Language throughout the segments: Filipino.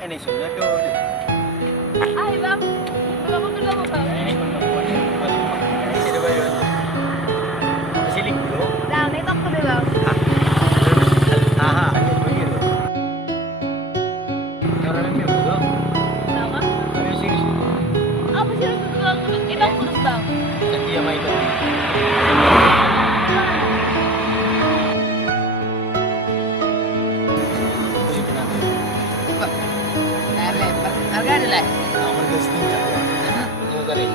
Ano yung sunod ko? Ay, bang. Wala ko dala mo ba? Ay, kung nakuha niya. Sino ba yun? Masilig bro? Dami, talk ko dala. Aha, ano ba yun? Karami mo bro? Tama? Ano yung serious nito? Ako sila sa dala. Ibang kulog daw. Sa TMI ito. Posible natin. Harga ada lah. Ako mag-gasting siya. Ano ka rin?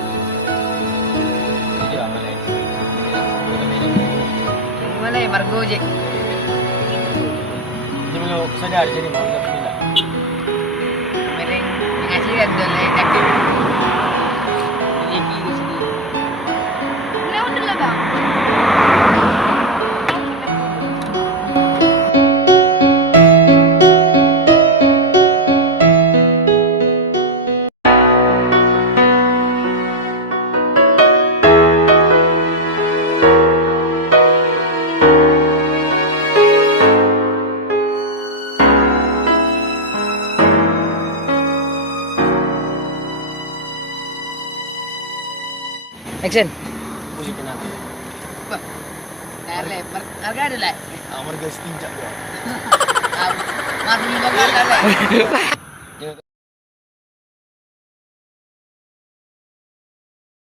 Medyo amalay. Mana ya Margojek? Hindi mo lang sadari siya ni mga ulap nila. Mereng mengasihan dan lain aktif. Jadi kiri sini. Wala ko dala bang. Action. Posible natin. Harga ada lah. Ako mag-gasting siya. Mati juga ada lah.